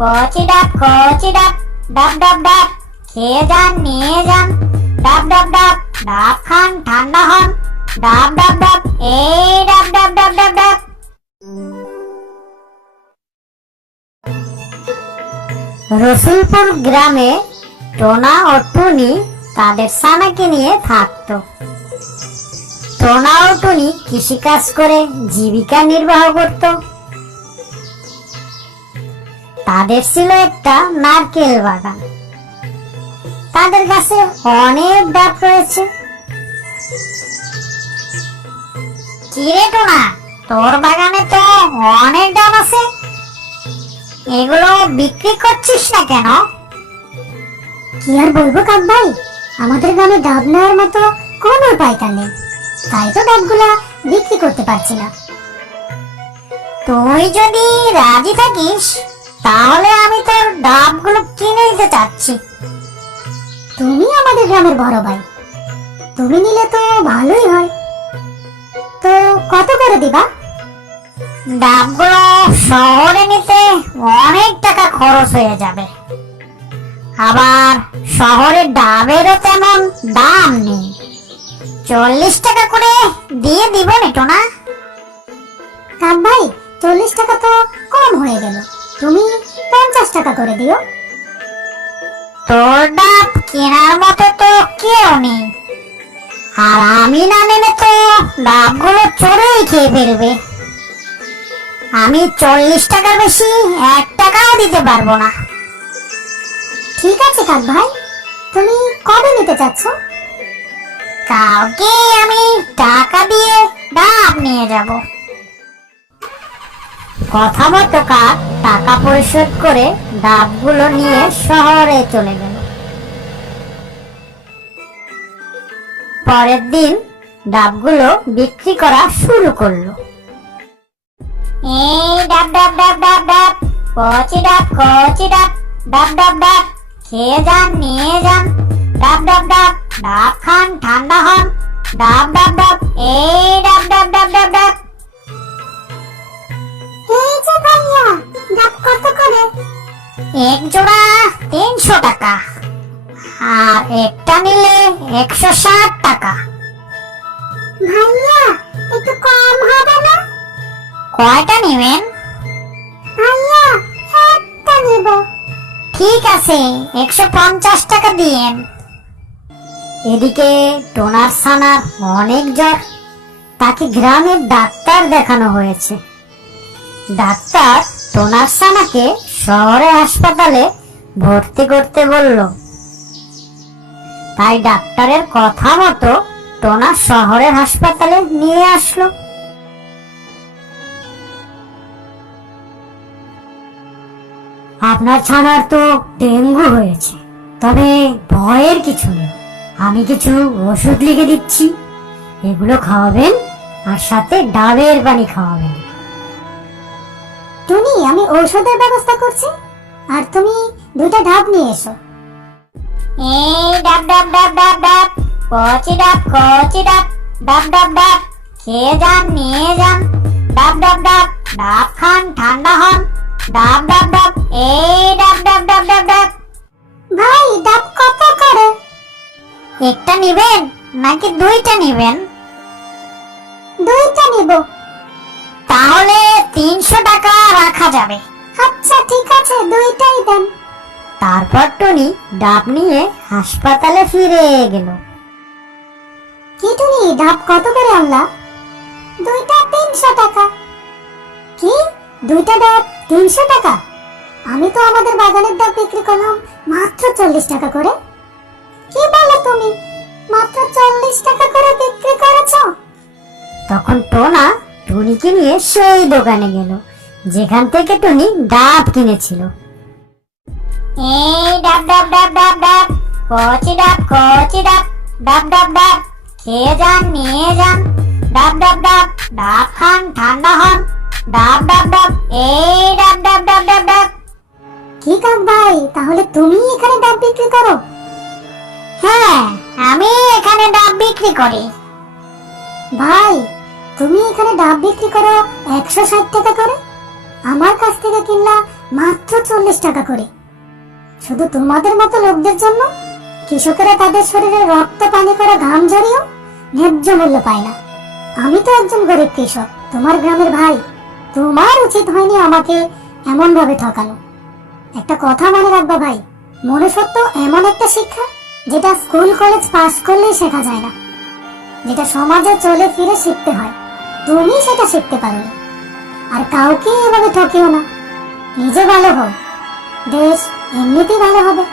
কচি ডাব ডাব ডাব ডাব খেয়ে যান নিয়ে যান, ডাব ডাব ডাব ডাব খান ঠান্ডা হন, ডাব ডাব ডাব এই ডাব ডাব ডাব ডাব ডাব। রসুলপুর গ্রামে টোনা ও টুনি তাদের ছানাকে নিয়ে থাকতো। টোনা ও টুনি কৃষিকাজ করে জীবিকা নির্বাহ করত। তাদের ছিল একটা নারকেল বাগান। তাদের কাছে অনেক ডাব রয়েছে। কিরে টোনা, তোর বাগানে তো অনেক ডাব আছে, এগুলো বিক্রি করছিস না কেন? কি আর বলবো কাক ভাই, আমাদের গ্রামে ডাব নেওয়ার মতো কোনো উপায়টা নেই, তাই তো ডাবগুলা বিক্রি করতে পারছি না। তুই যদি রাজি থাকিস তাহলে আমি তোর ডাবগুলো কিনে নিতে চাচ্ছি। তুমি আমাদের গ্রামের বড় ভাই, তুমি নিলে তো ভালোই হয়। তো কত করে দিবা? ডাবগুলো শহরে নিতে অনেক টাকা খরচ হয়ে যাবে, আবার শহরে ডাবেরও তেমন দাম নেই। 40 টাকা করে দিয়ে দিব নেটো না? কাক ভাই, 40 টাকা তো কম হয়ে গেল, তুমি 50 টাকা করে দিও। তোর ডাব কেনার মতো তো কেউ নেই, আর আমি না নিলে তো ডাবগুলো চোরেই খেয়ে ফেলবে। আমি 40 টাকার বেশি 1 টাকাও দিতে পারবো না। ঠিক আছে কাক ভাই, তুমি কবে নিতে চাচ্ছ? কাউকে আমি টাকা দিয়ে ডাব নিয়ে যাব। কথা মতো কাক টাকা পরিশোধ করে ডাবগুলো নিয়ে শহরে চলে গেল। পরের দিন ডাবগুলো বিক্রি করা শুরু করলো। এই ডাব ডাব ডাব ডাব ডাব কচি ডাব ডাব ডাব ডাব খেয়ে যান নিয়ে যান, ডাব ডাব ডাব ডাব খান ঠান্ডা হন, ডাব ডাব ডাব এই ডাব ডাব ডাব ডাব ডাব। এই যে ভাইয়া, ডাব কত করে? এক জোড়া 300 টাকা, আর একটা নিলে 160 টাকা। ভাইয়া, একটু কম হবে না? কয়টা নেবেন? ভাইয়া, একটা নেব। ঠিক আছে, 150 টাকা দিয়েন। এদিকে টোনার ছানার অনেক জ্বর, তাকে গ্রামের ডাক্তার দেখানো হয়েছে। ডাক্তার টোনার ছানাকে শহরে হাসপাতালে ভর্তি করতে বলল। তাই ডাক্তারের কথা মতো টোনা শহরের হাসপাতালে নিয়ে আসলো। আপনার ছানার তো ডেঙ্গু হয়েছে, তবে ভয়ের কিছু নেই, আমি কিছু ওষুধ লিখে দিচ্ছি, এগুলো খাওয়াবেন আর সাথে ডাবের পানি খাওয়াবেন। টুনি, আমি ঔষধের ব্যবস্থা করছি, আর তুমি 2টা ডাব নিয়ে এসো। এই ডাব ডাব ডাব ডাব ডাব কচি ডাব ডাব ডাব ডাব খেয়ে যান নিয়ে যান, ডাব ডাব ডাব ডাব খান ঠান্ডা হন, ডাব ডাব ডাব এই ডাব ডাব ডাব ডাব ডাব। ভাই, ডাব কত করে? একটা নিবেন নাকি 2টা নিবেন? 2টা নিব। তাহলে 300 টাকা রাখা যাবে। আচ্ছা ঠিক আছে, 2টাই দেন। তারপর টুনি ডাব নিয়ে হাসপাতালে ফিরে গেল। কি টুনি, ডাব কত করে আনলা? 2টা 300 টাকা। কি, 2টা ডাব 300 টাকা? আমি তো আমাদের বাগানের ডাব বিক্রি করলাম মাত্র 40 টাকা করে। কি বলো তুমি, মাত্র 40 টাকা করে বিক্রি করেছো? তখন টোনা টুনিকে নিয়ে সেই দোকানে গেল যেখান থেকে টুনি ডাব কিনেছিল। এই ডাব ডাব ডাব ডাব ডাব কচি ডাব ডাব ডাব ডাব খেয়ে যান নিয়ে যান, ডাব ডাব ডাব ডাব খান ঠান্ডা হন, ডাব ডাব ডাব এই ডাব ডাব ডাব ডাব ডাব। কি কাক ভাই, তাহলে তুমি এখানে ডাব বিক্রি করো? হ্যাঁ, আমি এখানে ডাব বিক্রি করি। ভাই, তুমি এখানে ডাব বিক্রি করো 160 টাকা করে, আমার কাছ থেকে কিনলা মাত্র 40 টাকা করে। শুধু তোমাদের মতো লোকদের জন্য কৃষকেরা তাদের শরীরে রক্ত পানি করা ঘাম ঝরিয়েও ন্যায্য মূল্য পায় না। আমি তো একজন গরিব কৃষক, তোমার গ্রামের ভাই। তোমার উচিত হয়নি আমাকে এমন ভাবে ঠকানো। একটা কথা মনে রাখবা ভাই, মনুষ্যত্ব এমন একটা শিক্ষা যেটা স্কুল কলেজ পাস করলেই শেখা যায় না, যেটা সমাজে চলে ফিরে শিখতে হয়। তুমি সেটা শিখতে পারোনি, আর কাউকে এভাবে ঠকিও না। নিজে ভালো হও, দেশ এমনিতেই ভালো হবে।